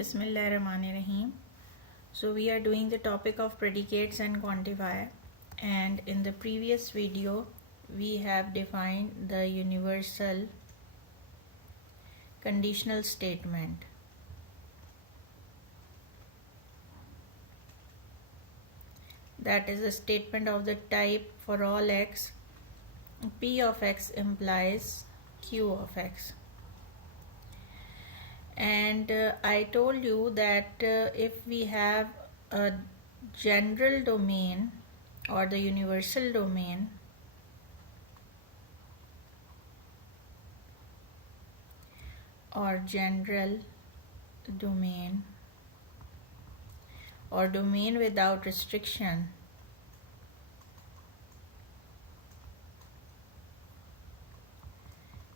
Bismillahirrahmanirrahim. So we are doing the topic of predicates and quantifier, and in the previous video we have defined the universal conditional statement. That is a statement of the type for all x, p of x implies q of x. And I told you that if we have a general domain or the universal domain, or general domain or domain without restriction,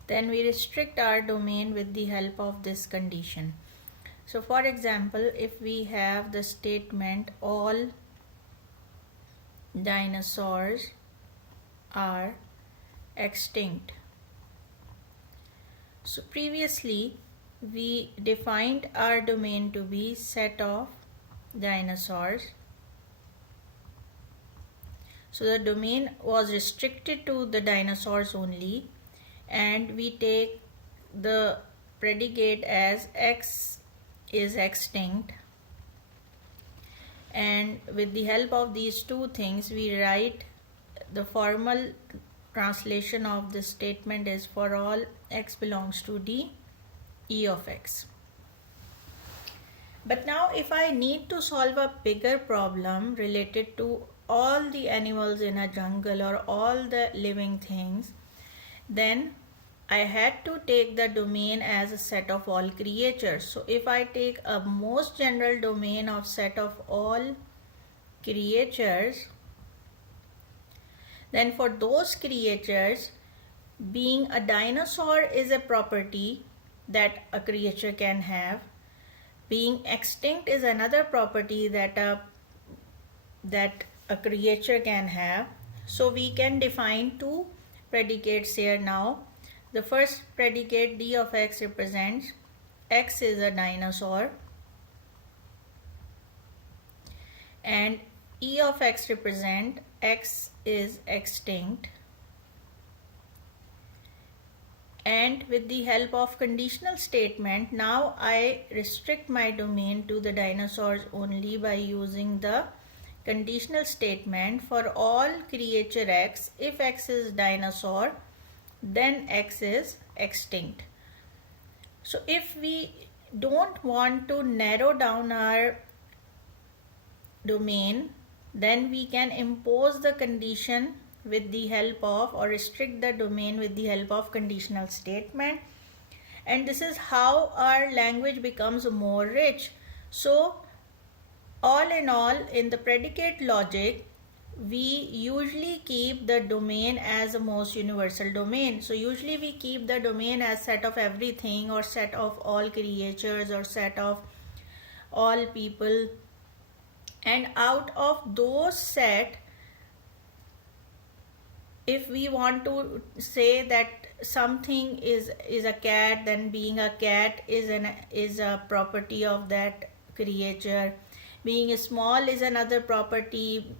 then we restrict our domain with the help of this condition. So for example, if we have the statement all dinosaurs are extinct. So previously we defined our domain to be set of dinosaurs. So the domain was restricted to the dinosaurs only, and we take the predicate as x is extinct, and with the help of these two things we write the formal translation of this statement is for all x belongs to D, E of x. But now if I need to solve a bigger problem related to all the animals in a jungle or all the living things, then I had to take the domain as a set of all creatures. So if I take a most general domain of set of all creatures, then for those creatures, being a dinosaur is a property that a creature can have. Being extinct is another property that a creature can have. So we can define two predicates here now. The first predicate D of x represents x is a dinosaur, and E of x represent x is extinct. And with the help of conditional statement, now I restrict my domain to the dinosaurs only by using the conditional statement for all creature x. If x is dinosaur, then x is extinct. So if we don't want to narrow down our domain, then we can impose the condition with the help of, or restrict the domain with the help of conditional statement, and this is how our language becomes more rich. So all in all, in the predicate logic, we usually keep the domain as a most universal domain. So usually we keep the domain as set of everything, or set of all creatures, or set of all people, and out of those set, if we want to say that something is a cat, then being a cat is a property of that creature. Being small is another property.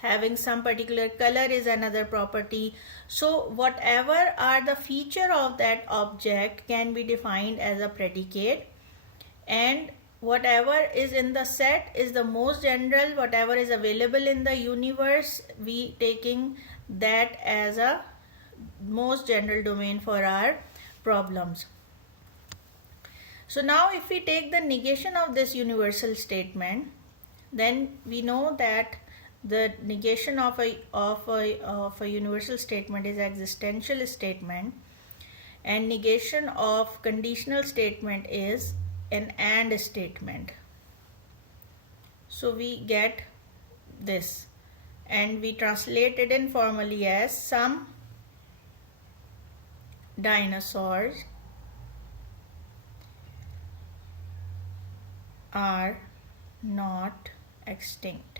Having some particular color is another property. So whatever are the feature of that object can be defined as a predicate, and whatever is in the set is the most general. Whatever is available in the universe, we taking that as a most general domain for our problems. So now if we take the negation of this universal statement, then we know that the negation of a universal statement is existential statement, and negation of conditional statement is an AND statement. So we get this, and we translate it informally as some dinosaurs are not extinct.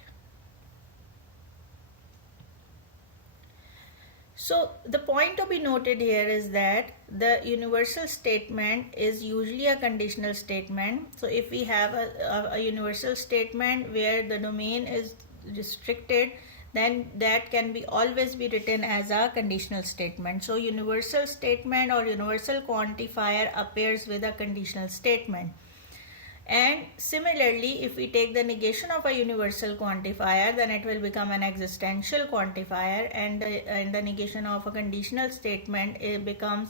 So the point to be noted here is that the universal statement is usually a conditional statement. So if we have a universal statement where the domain is restricted, then that can be always be written as a conditional statement. So universal statement or universal quantifier appears with a conditional statement. And similarly, if we take the negation of a universal quantifier, then it will become an existential quantifier, and the negation of a conditional statement, it becomes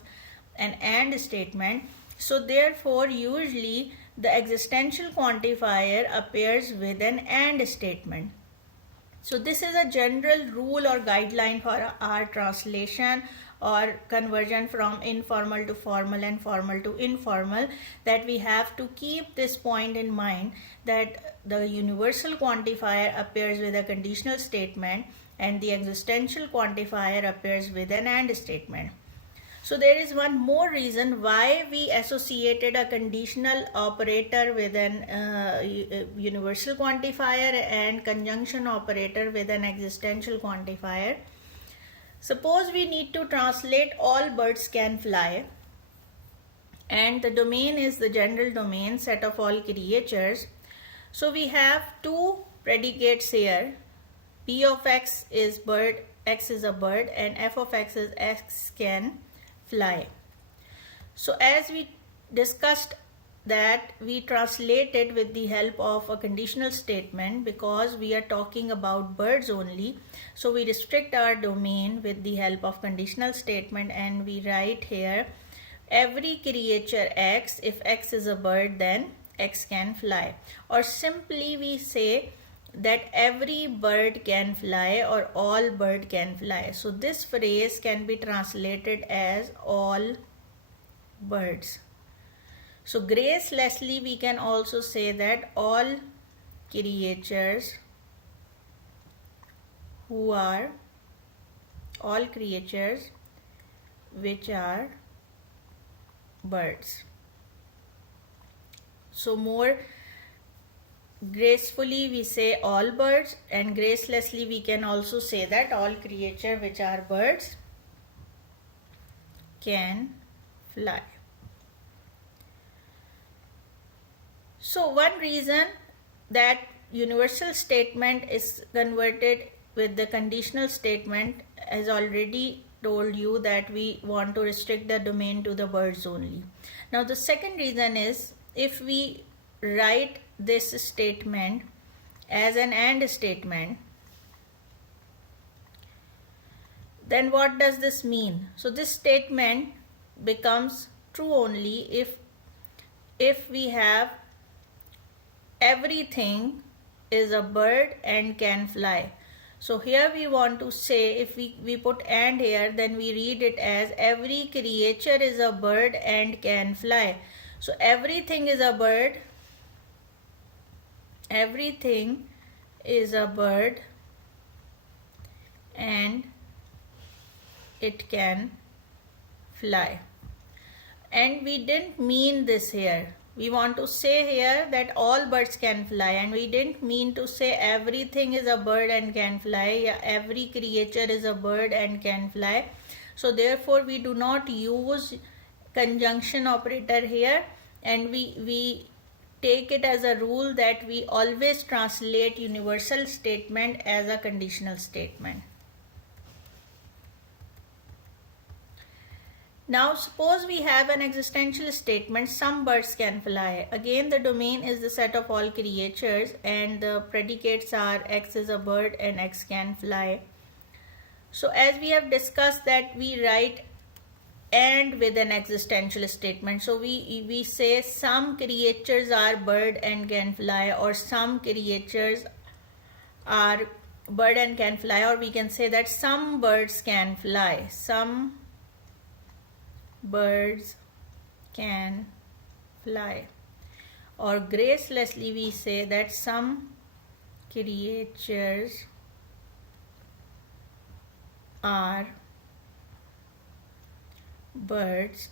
an AND statement. So therefore, usually the existential quantifier appears with an AND statement. So this is a general rule or guideline for our translation or conversion from informal to formal and formal to informal, that we have to keep this point in mind, that the universal quantifier appears with a conditional statement and the existential quantifier appears with an AND statement. So there is one more reason why we associated a conditional operator with an universal quantifier and conjunction operator with an existential quantifier. Suppose we need to translate all birds can fly, and the domain is the general domain set of all creatures. So we have two predicates here. P of x is bird, x is a bird, and f of x is x can fly. So as we discussed that we translate it with the help of a conditional statement because we are talking about birds only. So we restrict our domain with the help of conditional statement, and we write here every creature x, if x is a bird then x can fly, or simply we say that every bird can fly or all bird can fly. So this phrase can be translated as all birds. So gracelessly we can also say that all creatures which are birds. So more gracefully we say all birds, and gracelessly we can also say that all creatures which are birds can fly. So one reason that universal statement is converted with the conditional statement, as already told you, that we want to restrict the domain to the birds only. Now the second reason is, if we write this statement as an AND statement, then what does this mean? So this statement becomes true only if we have everything is a bird and can fly. So here we want to say, if we put and here, then we read it as every creature is a bird and can fly. So everything is a bird, everything is a bird and it can fly. And we didn't mean this here. We want to say here that all birds can fly, and we didn't mean to say everything is a bird and can fly, every creature is a bird and can fly. So therefore we do not use conjunction operator here, and we take it as a rule that we always translate universal statement as a conditional statement. Now suppose we have an existential statement, some birds can fly. Again the domain is the set of all creatures and the predicates are x is a bird and x can fly. So as we have discussed that we write and with an existential statement. So we say some creatures are bird and can fly, or some creatures are bird and can fly, or we can say that some birds can fly. Some birds can fly, or gracelessly we say that some creatures are birds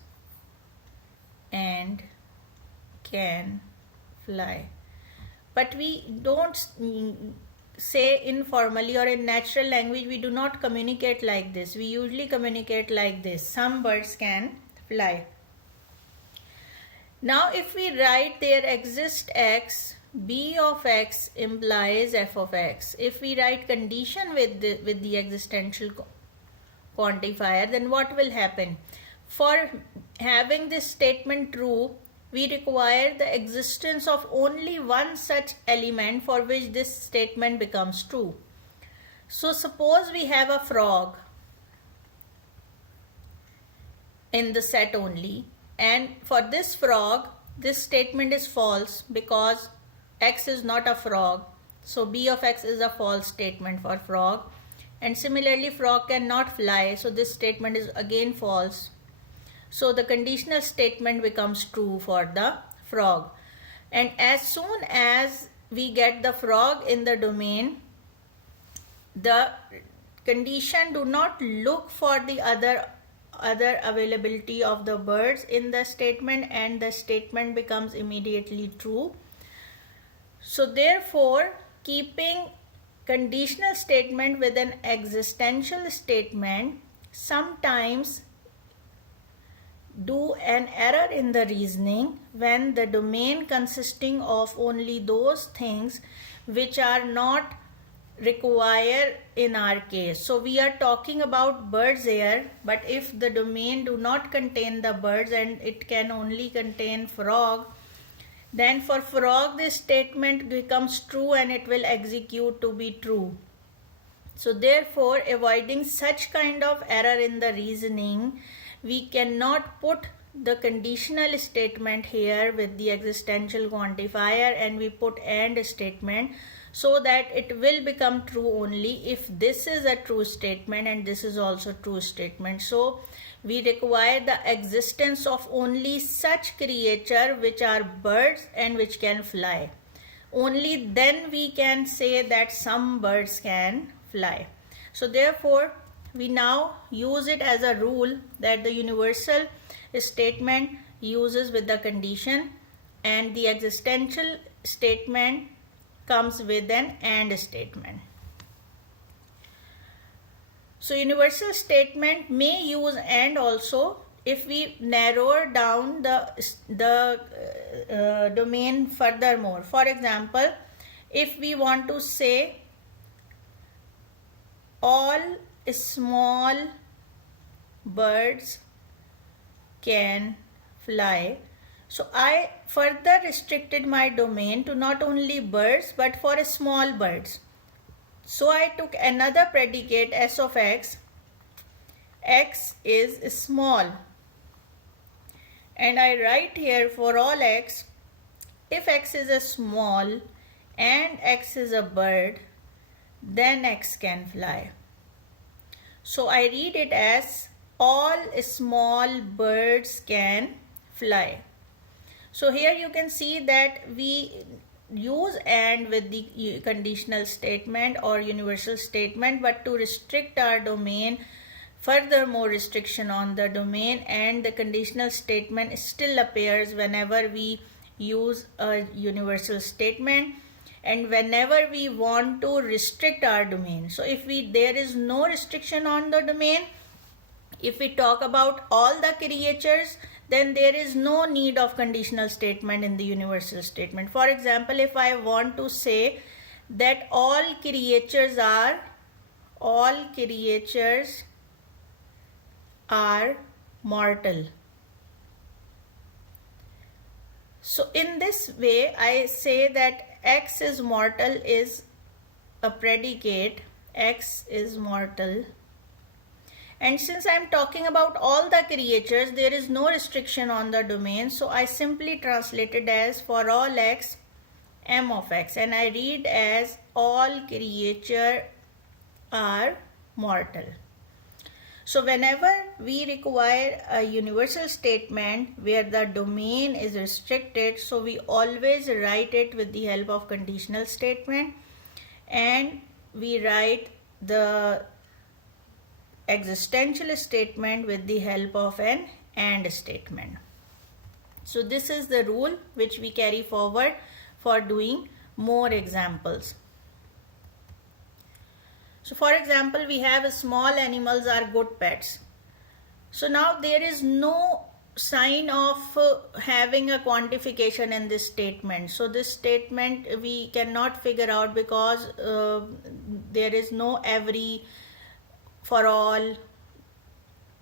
and can fly. But we don't say informally or in natural language, we do not communicate like this. We usually communicate like this: some birds can fly. Now if we write there exists x, b of x implies f of x. If we write condition with the existential quantifier, then what will happen? For having this statement true, we require the existence of only one such element for which this statement becomes true. So suppose we have a frog in the set only, and for this frog this statement is false because x is not a frog, so b of x is a false statement for frog. And similarly, frog cannot fly, so this statement is again false. So the conditional statement becomes true for the frog. And as soon as we get the frog in the domain, the condition do not look for the other availability of the birds in the statement, and the statement becomes immediately true. So therefore, keeping conditional statement with an existential statement sometimes do an error in the reasoning when the domain consisting of only those things which are not required in our case. So we are talking about birds here, but if the domain do not contain the birds and it can only contain frog, then for frog this statement becomes true and it will execute to be true. So therefore, avoiding such kind of error in the reasoning, we cannot put the conditional statement here with the existential quantifier and we put AND statement, so that it will become true only if this is a true statement and this is also true statement. So we require the existence of only such creature which are birds and which can fly. Only then we can say that some birds can fly. So therefore, we now use it as a rule that the universal statement uses with the condition and the existential statement comes with an AND statement. So universal statement may use AND also if we narrow down the domain furthermore. For example, if we want to say all small birds can fly, so I further restricted my domain to not only birds but for small birds. So I took another predicate s of x. X is small, and I write here for all x, if x is a small and x is a bird, then x can fly. So I read it as all small birds can fly. So here you can see that we use AND with the conditional statement or universal statement, but to restrict our domain, furthermore restriction on the domain, and the conditional statement still appears whenever we use a universal statement and whenever we want to restrict our domain. So if there is no restriction on the domain, if we talk about all the creatures, then there is no need of conditional statement in the universal statement. For example, if I want to say that all creatures are mortal. So in this way, I say that x is mortal is a predicate, x is mortal. And since I am talking about all the creatures, there is no restriction on the domain. So I simply translated as for all x, m of x. And I read as all creatures are mortal. So whenever we require a universal statement where the domain is restricted, so we always write it with the help of conditional statement, and we write the existential statement with the help of an AND statement. So this is the rule which we carry forward for doing more examples. So for example, we have small animals are good pets. So now there is no sign of having a quantification in this statement. So this statement we cannot figure out because there is no every, for all,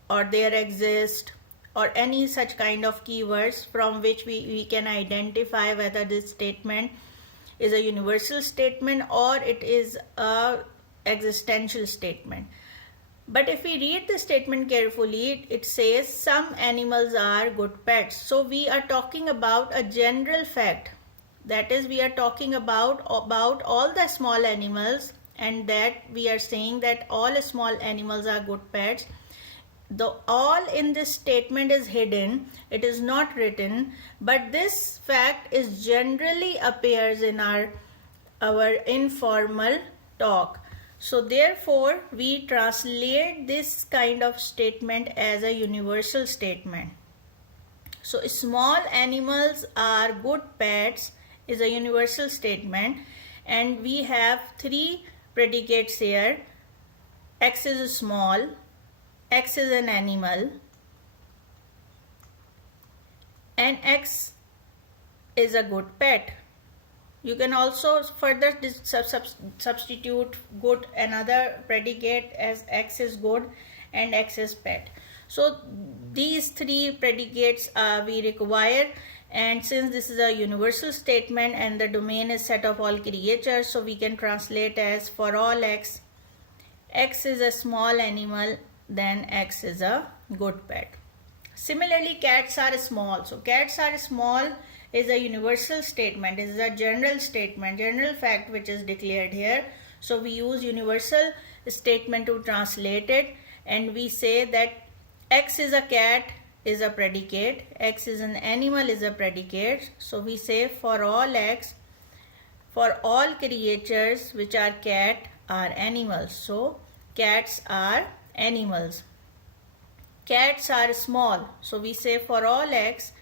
or there exist, or any such kind of keywords from which we can identify whether this statement is a universal statement or it is a existential statement. But if we read the statement carefully, it says some animals are good pets. So we are talking about a general fact. That is, we are talking about all the small animals, and that we are saying that all small animals are good pets. The all in this statement is hidden, it is not written, but this fact is generally appears in our informal talk. So therefore we translate this kind of statement as a universal statement. So small animals are good pets is a universal statement, and we have three predicates here. X is small, X is an animal, and X is a good pet. You can also further substitute good another predicate as X is good and X is pet. So these three predicates we require, and since this is a universal statement and the domain is set of all creatures, so we can translate as for all X, X is a small animal, then X is a good pet. Similarly, cats are small. So cats are small is a universal statement, is a general statement, general fact which is declared here. So we use universal statement to translate it, and we say that X is a cat is a predicate, X is an animal is a predicate. So we say for all X, for all creatures which are cat are animals. So cats are animals. Cats are small. So we say for all X,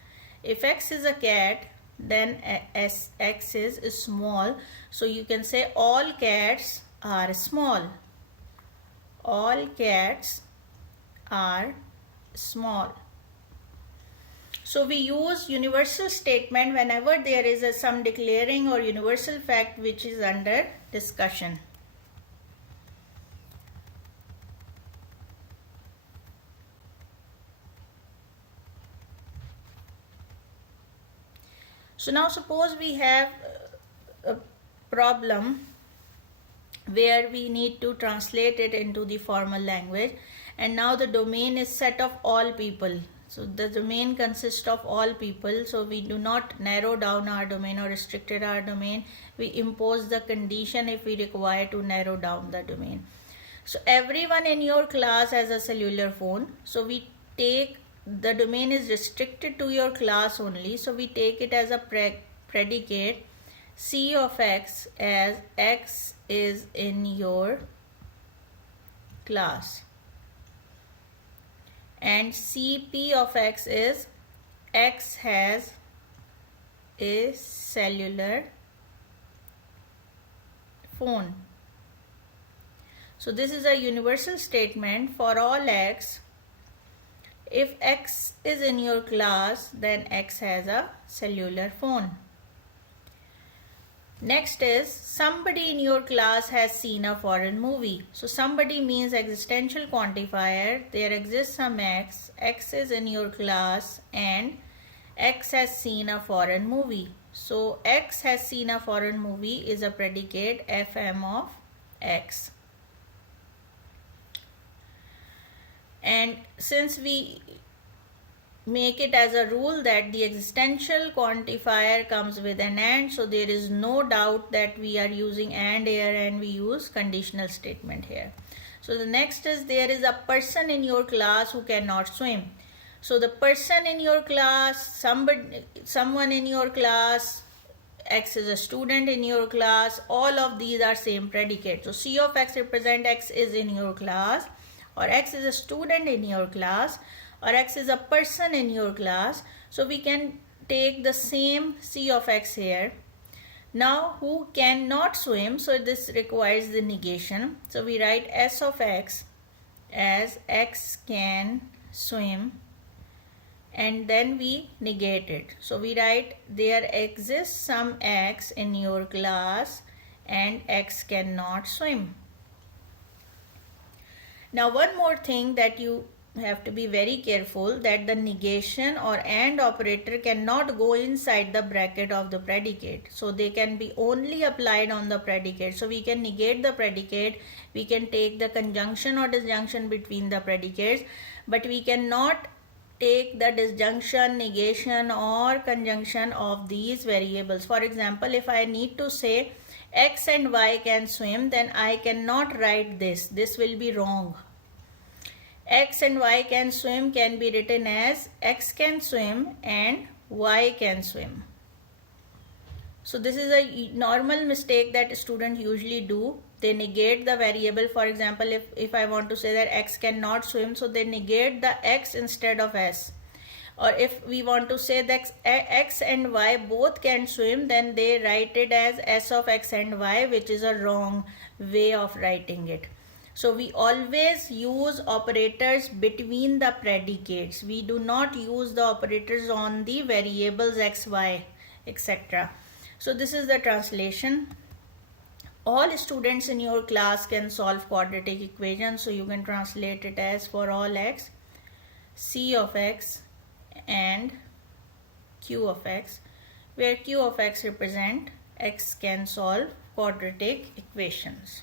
if X is a cat, then X is small. So you can say all cats are small. All cats are small. So we use universal statement whenever there is some declaring or universal fact which is under discussion. So now suppose we have a problem where we need to translate it into the formal language, and now the domain is set of all people. So the domain consists of all people, so we do not narrow down our domain or restricted our domain. We impose the condition if we require to narrow down the domain. So everyone in your class has a cellular phone. So we take the domain is restricted to your class only, so we take it as a predicate C of X as X is in your class, and CP of X is X has a cellular phone. So this is a universal statement for all X. If X is in your class, then X has a cellular phone. Next is somebody in your class has seen a foreign movie. So somebody means existential quantifier. There exists some X. X is in your class and X has seen a foreign movie. So X has seen a foreign movie is a predicate FM of X. And since we make it as a rule that the existential quantifier comes with an and, so there is no doubt that we are using and here, and we use conditional statement here. So the next is there is a person in your class who cannot swim. So the person in your class, someone in your class, X is a student in your class, all of these are same predicate. So C of X represent X is in your class, or X is a student in your class, or X is a person in your class. So we can take the same C of X here. Now who cannot swim, so this requires the negation. So we write S of x as x can swim, and then we negate it. So we write there exists some x in your class and x cannot swim. Now one more thing that you have to be very careful, that the negation or and operator cannot go inside the bracket of the predicate. So they can be only applied on the predicate. So we can negate the predicate, we can take the conjunction or disjunction between the predicates, but we cannot take the disjunction, negation or conjunction of these variables. For example, if I need to say x and y can swim, then I cannot write this. This will be wrong. X and y can swim can be written as x can swim and y can swim. So this is a normal mistake that students usually do. They negate the variable. For example, if I want to say that x cannot swim, so they negate the x instead of s. Or if we want to say that x and y both can swim, then they write it as s of x and y, which is a wrong way of writing it. So we always use operators between the predicates. We do not use the operators on the variables x, y, etc. So this is the translation. All students in your class can solve quadratic equations. So you can translate it as for all x, c of x and q of x, where q of x represent x can solve quadratic equations.